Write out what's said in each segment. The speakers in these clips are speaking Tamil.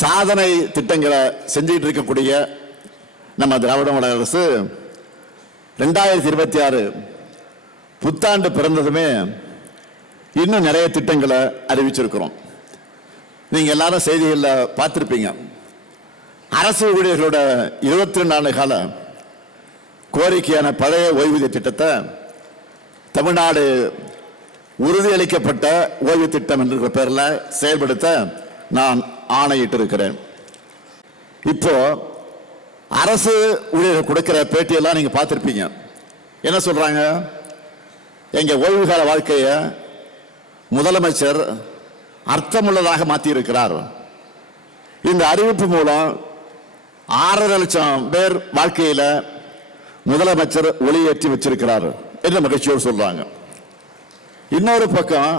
சாதனை திட்டங்களை செஞ்சுட்டு இருக்கக்கூடிய நம்ம திராவிட மாடல் அரசு 2026 புத்தாண்டு பிறந்ததுமே இன்னும் நிறைய திட்டங்களை அறிவிச்சிருக்கிறோம். நீங்க எல்லாரும் செய்திகளில் பார்த்திருப்பீங்க. அரசு ஊழியர்களோட 22 ஆண்டு கால கோரிக்கையான பழைய ஓய்வூதிய திட்டத்தை தமிழ்நாடு உறுதியளிக்கப்பட்ட ஓய்வு திட்டம் என்ற பெயரில் செயல்படுத்த நான் ஆணையிட்டு இருக்கிறேன். இப்போ அரசு ஊழியர்கள் கொடுக்கிற பேட்டியெல்லாம் நீங்க பார்த்திருப்பீங்க. என்ன சொல்றாங்க? எங்க ஓய்வு கால வாழ்க்கையை முதலமைச்சர் அர்த்தமுள்ளதாக மாற்றி இருக்கிறார். இந்த அறிவிப்பு மூலம் 6.5 லட்சம் பேர் வாழ்க்கையில முதலமைச்சர் ஒளியேற்றி வச்சிருக்கிறார் என்று மகிழ்ச்சியோடு சொல்றாங்க. இன்னொரு பக்கம்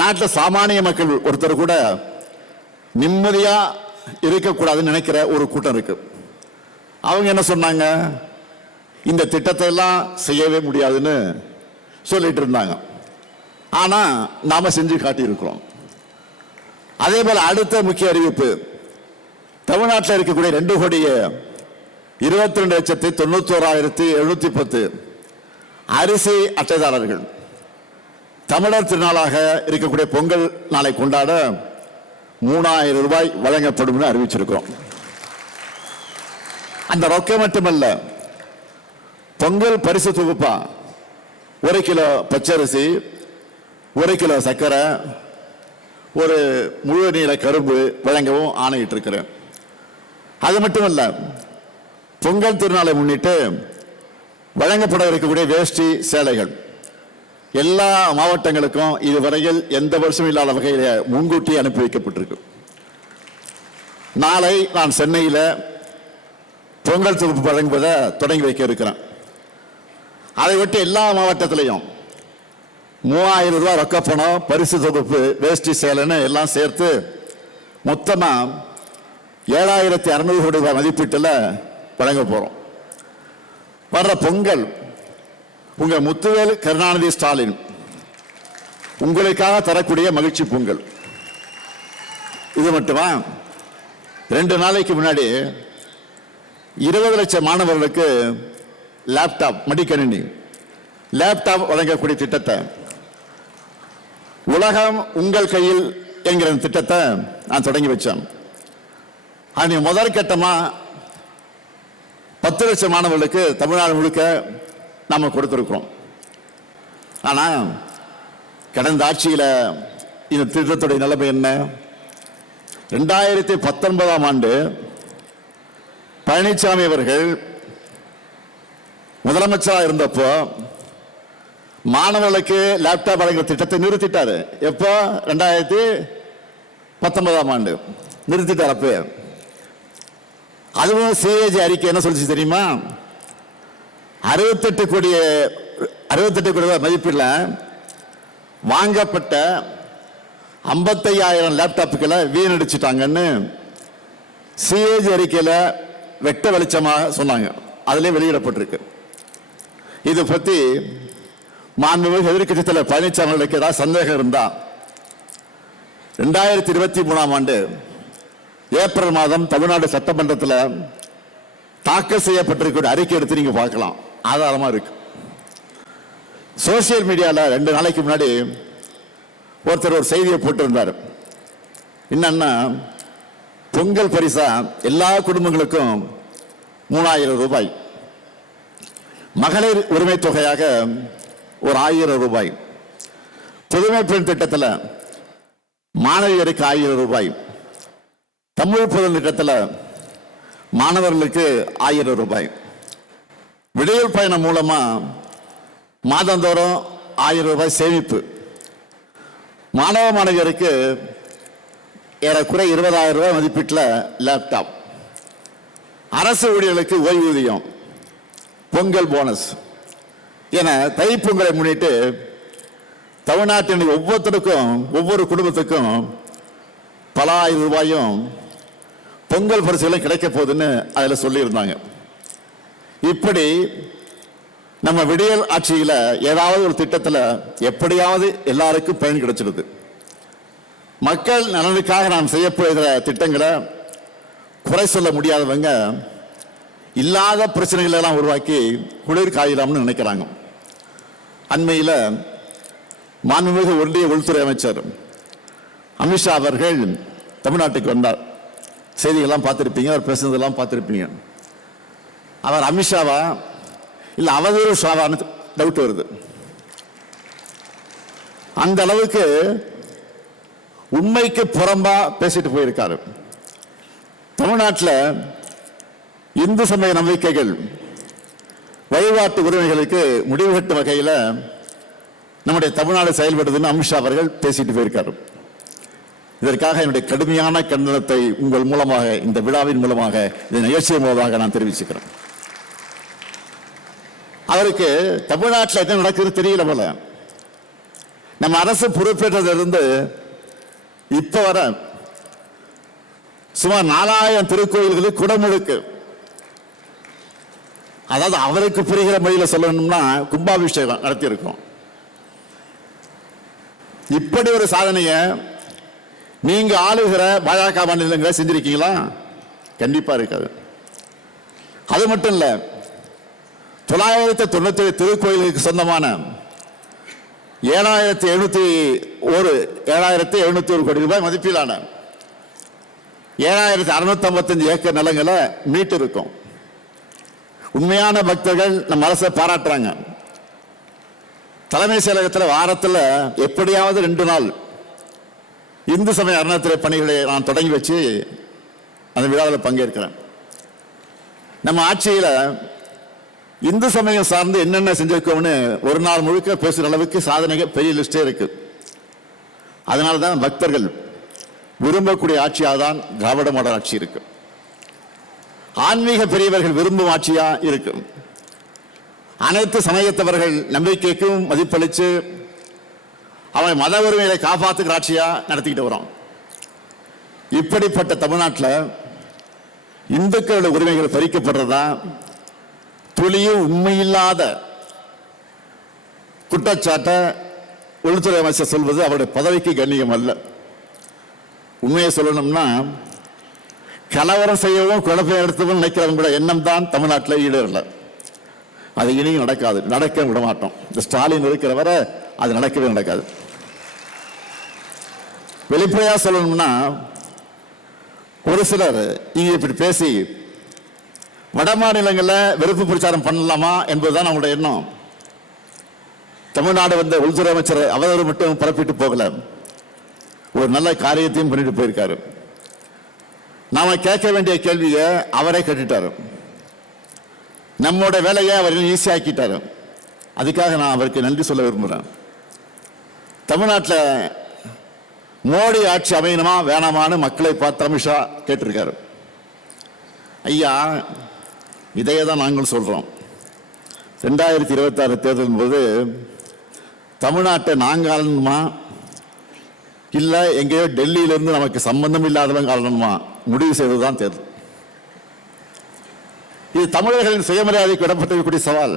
நாட்டில் சாமானிய மக்கள் ஒருத்தர் கூட நிம்மதியா இருக்கக்கூடாதுன்னு நினைக்கிற ஒரு கூட்டம் இருக்கு. அவங்க என்ன சொன்னாங்க? இந்த திட்டத்தை எல்லாம் செய்யவே முடியாதுன்னு சொல்லிட்டு இருந்தாங்க. ஆனா நாம செஞ்சு காட்டி இருக்கிறோம். அதே போல அடுத்த முக்கிய அறிவிப்பு, தமிழ்நாட்டில் இருக்கக்கூடிய 2,22,91,710 அரிசி அட்டைதாரர்கள் தமிழர் திருநாளாக இருக்கக்கூடிய பொங்கல் நாளை கொண்டாட 3,000 ரூபாய் வழங்கப்படும் அறிவிச்சிருக்கிறோம். அந்த ரொக்கம் மட்டுமல்ல, பொங்கல் பரிசு தொகுப்பா 1 கிலோ பச்சரிசி, 1 கிலோ சர்க்கரை, ஒரு முழு நீள கரும்பு வழங்கவும் ஆணையிட்டு இருக்கிறேன். அது மட்டுமல்ல, பொங்கல் திருநாளை முன்னிட்டு வழங்கப்பட இருக்கக்கூடிய வேஷ்டி சேலைகள் எல்லா மாவட்டங்களுக்கும் இதுவரையில் எந்த வருஷமும் இல்லாத வகையில் முன்கூட்டி அனுப்பி வைக்கப்பட்டிருக்கு. நாளை நான் சென்னையில் பொங்கல் தொகுப்பு வழங்குவதை தொடங்கி வைக்க இருக்கிறேன். அதை விட்டு எல்லா மாவட்டத்திலையும் 3,000 ரூபாய் ரொக்கப்பணம், பரிசு தொகுப்பு, வேஷ்டி சேலைன்னு எல்லாம் சேர்த்து மொத்தமா 7,600 கோடி ரூபாய் மதிப்பீட்டில் வழங்க போறோம். வர்ற பொங்கல் உங்க முத்துவேல் கருணாநிதி ஸ்டாலின் உங்களுக்காக தரக்கூடிய மகிழ்ச்சி பொங்கல். இது மட்டுமா, 2 நாளைக்கு முன்னாடி 20 லட்சம் மாணவர்களுக்கு லேப்டாப், மடிக்கணினி லேப்டாப் வழங்கக்கூடிய திட்டத்தை, உலகம் உங்கள் கையில் என்கிற திட்டத்தை நான் தொடங்கி வச்சேன். அது முதல் கட்டமா 10 லட்சம் மாணவர்களுக்கு தமிழ்நாடு முழுக்க நாம கொடுத்திருக்கிறோம். ஆனா கடந்த ஆட்சியில இந்த திட்டத்துடைய நிலைமை என்ன? 2019ஆம் ஆண்டு பழனிசாமி அவர்கள் முதலமைச்சராக இருந்தப்போ மாணவர்களுக்கு லேப்டாப் வழங்குற திட்டத்தை நிறுத்திட்டாரு. எப்போ? 2019ஆம் ஆண்டு நிறுத்திட்டார். அப்ப அதுவும் சிஏஜி அறிக்கை என்ன சொல்லிச்சு தெரியுமா? 68 கோடி ரூபாய் மதிப்பில் வாங்கப்பட்ட 55,000 லேப்டாப்புகளை வீணடிச்சுட்டாங்கன்னு சிஏஜி அறிக்கையில் வெட்ட வெளிச்சமாக சொன்னாங்க. அதிலே வெளியிடப்பட்டிருக்கு. இது பற்றி மாண்புமிகு எதிர்க்கட்சி தலைவர் பழனிசாமி அவர்களுக்கு ஏதாவது சந்தேகம் இருந்தா 2023ஆம் ஆண்டு ஏப்ரல் மாதம் தமிழ்நாடு சட்டமன்றத்தில் தாக்கல் செய்யப்பட்டிருக்கிற அறிக்கை எடுத்து நீங்க பார்க்கலாம். ஆதாரமா இருக்கு. சோசியல் மீடியால 2 நாளைக்கு முன்னாடி ஒருத்தர் ஒரு செய்தியை போட்டிருந்தார். என்னன்னா, பொங்கல் பரிசா எல்லா குடும்பங்களுக்கும் 3,000 ரூபாய், மகளிர் உரிமை தொகையாக ஒரு 1,000 ரூபாய், புதுமை பெண் திட்டத்தில் மாணவியருக்கு 1,000 ரூபாய், தமிழ் புதல் திட்டத்தில் மாணவர்களுக்கு 1,000 ரூபாய், விடியல் பயணம் மூலமா மாதந்தோறும் 1,000 ரூபாய் சேமிப்பு, மாணவ மாணவியருக்கு ஏறக்குறை 20,000 ரூபாய் மதிப்பீட்டில் லேப்டாப், அரசு ஊழியர்களுக்கு ஓய்வூதியம், பொங்கல் போனஸ் என தைப்பொங்கலை முன்னிட்டு தமிழ்நாட்டின் ஒவ்வொருத்தருக்கும், ஒவ்வொரு குடும்பத்துக்கும் பல 1,000 ரூபாயும் பொங்கல் பரிசுகளும் கிடைக்க போகுதுன்னு அதில் சொல்லியிருந்தாங்க. இப்படி நம்ம விடியல் ஆட்சியில் ஏதாவது ஒரு திட்டத்தில் எப்படியாவது எல்லாருக்கும் பயன் கிடைச்சிருது. மக்கள் நலனுக்காக நாம் செய்யப்படுகிற திட்டங்களை குறை சொல்ல முடியாதவங்க இல்லாத பிரச்சனைகளை எல்லாம் உருவாக்கி குளிர் காயலாம்னு நினைக்கிறாங்க. அண்மையில் மாண்புமிகு ஒன்றிய உள்துறை அமைச்சர் அமித்ஷா அவர்கள் தமிழ்நாட்டுக்கு வந்தார். செய்திகள்லாம் பார்த்துருப்பீங்க, அவர் பேசுனதெல்லாம் பார்த்துருப்பீங்க. அவர் அமித்ஷாவா இல்லை அவதூறு ஷாவான்னு டவுட் வருது. அந்த அளவுக்கு உண்மைக்கு புறம்பா பேசிட்டு போயிருக்காரு. தமிழ்நாட்டில் இந்து சமய நம்பிக்கைகள் வழிபாட்டு உரிமைகளுக்கு முடிவு கட்டும் வகையில் நம்முடைய தமிழ்நாடு செயல்படுதுன்னு அமித்ஷா அவர்கள் பேசிட்டு போயிருக்காரு. இதற்காக என்னுடைய கடுமையான கண்டனத்தை உங்கள் மூலமாக, இந்த விழாவின் மூலமாக, இந்த நிகழ்ச்சியின் மூலமாக நான் தெரிவிச்சுக்கிறேன். அவருக்கு தமிழ்நாட்டில் என்ன நடக்குது தெரியல போல. நம்ம அரசு பொறுப்பேற்றதிலிருந்து இப்ப வர சுமார் 4000 திருக்கோயில்களுக்கு குடமுழுக்கு. அதாவது அவருக்கு புரிகிற முறையில் சொல்லணும்னா கும்பாபிஷேகம் நடத்தியிருக்கோம். இப்படி ஒரு சாதனையை நீங்க ஆளுகிற பாஜக மாநிலங்களை செஞ்சிருக்கீங்களா? கண்டிப்பா இருக்காது. அது மட்டும் இல்ல, 997 திருக்கோயிலுக்கு சொந்தமான 7,701 கோடி ரூபாய் மதிப்பிலான 7,655 ஏக்கர் நிலங்களை மீட்டு இருக்கும். உண்மையான பக்தர்கள் நம்ம அரசை பாராட்டுறாங்க. தலைமை செயலகத்தில் வாரத்தில் எப்படியாவது 2 நாள் இந்து சமய அறநிலையத்துறை பணிகளை நான் தொடங்கி வச்சு அந்த விழாவில் பங்கேற்கிறேன். நம்ம ஆட்சியில் இந்து சமயம் சார்ந்து என்னென்ன செஞ்சிருக்கோம்னு ஒரு நாள் முழுக்க பேசுகிற அளவுக்கு சாதனைகள் பெரிய லிஸ்டே இருக்கு. அதனால தான் பக்தர்கள் விரும்பக்கூடிய ஆட்சியாக தான் திராவிட மாடல் ஆட்சி இருக்கு. ஆன்மீக பெரியவர்கள் விரும்பும் ஆட்சியா இருக்கு. அனைத்து சமயத்தவர்கள் நம்பிக்கைக்கும் மதிப்பளித்து அவன் மத உரிமைகளை காப்பாற்றுகிற ஆட்சியா நடத்திக்கிட்டு வரோம். இப்படிப்பட்ட தமிழ்நாட்டில் இந்துக்களுடைய உரிமைகள் பறிக்கப்படுறதா துளியும் உண்மையில்லாத குற்றச்சாட்டை உள்துறை அமைச்சர் சொல்வது அவருடைய பதவிக்கு கண்ணியம் அல்ல. உண்மையை சொல்லணும்னா கலவரம் செய்யவும் குழப்பம் எடுத்தவும் நினைக்கிறவங்களோட எண்ணம் தான் தமிழ்நாட்டில் ஈடேறல. அது இனியும் நடக்காது, நடக்க விட மாட்டோம். இந்த ஸ்டாலின் இருக்கிற வரை அது நடக்கவே நடக்காது. வெளிப்படையா சொல்லணும்னா ஒரு சிலர் இங்க இப்படி பேசி வட மாநிலங்களில் வெறுப்பு பிரச்சாரம் பண்ணலாமா என்பதுதான் நம்மளுடைய எண்ணம். தமிழ்நாடு வந்த உள்துறை அமைச்சர் அவதூறு மட்டும் பரப்பிட்டு போகல, ஒரு நல்ல காரியத்தையும் பண்ணிட்டு போயிருக்காரு. நாம கேட்க வேண்டிய கேள்வியை அவரே கேட்டுட்டாரு. நம்மோட வேலையை அவர் ஈஸியாக்கிட்டாரு. அதுக்காக நான் அவருக்கு நன்றி சொல்ல விரும்புகிறேன். தமிழ்நாட்டில் மோடி ஆட்சி அமையணுமா வேணாமான்னு மக்களை பார்த்து அமித்ஷா கேட்டிருக்காரு. ஐயா, இதையே தான் நாங்கள் சொல்றோம். 2026 தேர்தலின் போது தமிழ்நாட்டை நாங்கள் ஆளணுமா இல்ல எங்கேயோ டெல்லியிலிருந்து நமக்கு சம்பந்தம் இல்லாதவங்க ஆளணுமா முடிவு செய்வதுதான் தேர்தல். இது தமிழர்களின் சுயமரியாதைக்கு விடப்பட்டிருக்கக்கூடிய சவால்.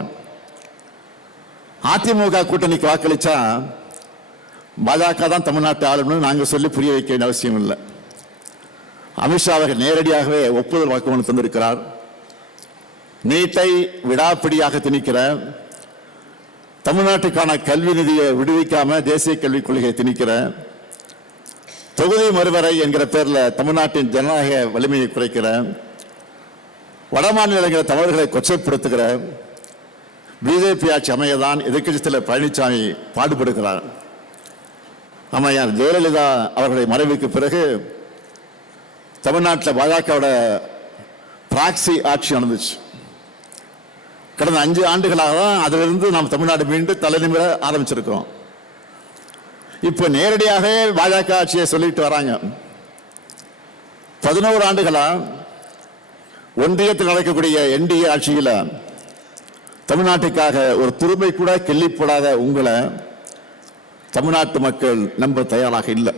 அதிமுக கூட்டணிக்கு வாக்களிச்சா பாஜக தான் தமிழ்நாட்டை ஆளணும்னு நாங்கள் சொல்லி புரிய வைக்க வேண்டிய அவசியம் இல்லை. அமித்ஷா அவர்கள் நேரடியாகவே ஒப்புதல் வாக்குமூலம் தந்திருக்கிறார். நீட்டை விடாப்பிடியாக திணிக்கிற, தமிழ்நாட்டுக்கான கல்வி நிதியை விடுவிக்காம தேசிய கல்விக் கொள்கையை திணிக்கிற, தொகுதி மறுவரை என்கிற பேர்ல தமிழ்நாட்டின் ஜனநாயக வலிமையை குறைக்கிற, வடமாநிலங்கிற தமிழர்களை கொச்சைப்படுத்துகிற பிஜேபி ஆட்சி அமையதான் எதிர்க்கட்சித் தலைவர் பழனிசாமி பாடுபடுகிறார். அம்மையார் ஜெயலலிதா அவர்களுடைய மறைவுக்கு பிறகு தமிழ்நாட்டில் பாஜகவோட பிராக்சி ஆட்சி நடந்துச்சு. கடந்த 5 ஆண்டுகளாக தான் அதிலிருந்து நாம் தமிழ்நாடு மீண்டும் தலைநிமிர ஆரம்பிச்சிருக்கிறோம். இப்ப நேரடியாக பாஜக ஆட்சியை சொல்லிட்டு வராங்க. 11 ஆண்டுகளா ஒன்றியத்தில் நடக்கக்கூடிய என்டிஏ ஆட்சியில தமிழ்நாட்டுக்காக ஒரு துருமை கூட கிள்ளி போடாத உங்களை தமிழ்நாட்டு மக்கள் நம்ப தயாராக இல்லை.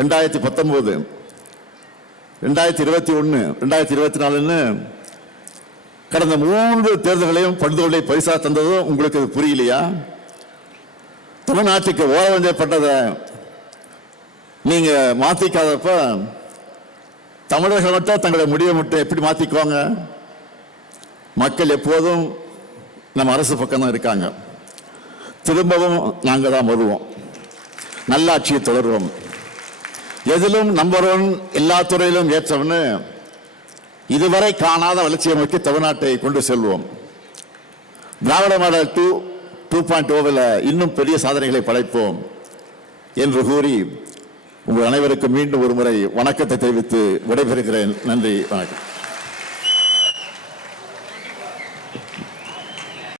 2019, 2021, 2024 கடந்த 3 தேர்தல்களையும் படுதோலை பரிசா தந்ததும் உங்களுக்கு புரியலையா? தமிழ்நாட்டுக்கு ஓரவஞ்சப்பட்டதை நீங்க மாத்திக்காதப்ப தமிழர்கள் மட்டும் தங்களுடைய முடிவை மட்டும் எப்படி மாத்திக்குவாங்க? மக்கள் எப்போதும் நம்ம அரசு பக்கம் தான் இருக்காங்க. திரும்பவும் நாங்கள் தான் வருவோம், நல்லாட்சியை தொடருவோம். எதிலும் நம்பர் 1, எல்லா துறையிலும் ஏற்றவன்னு இதுவரை காணாத வளர்ச்சியை நோக்கி தமிழ்நாட்டை கொண்டு செல்வோம். திராவிட மாடல் 2.0 இன்னும் பெரிய சாதனைகளை படைப்போம் என்று கூறி உங்கள் அனைவருக்கும் மீண்டும் ஒரு முறை வணக்கத்தை தெரிவித்து விடைபெறுகிறேன். நன்றி, வணக்கம்.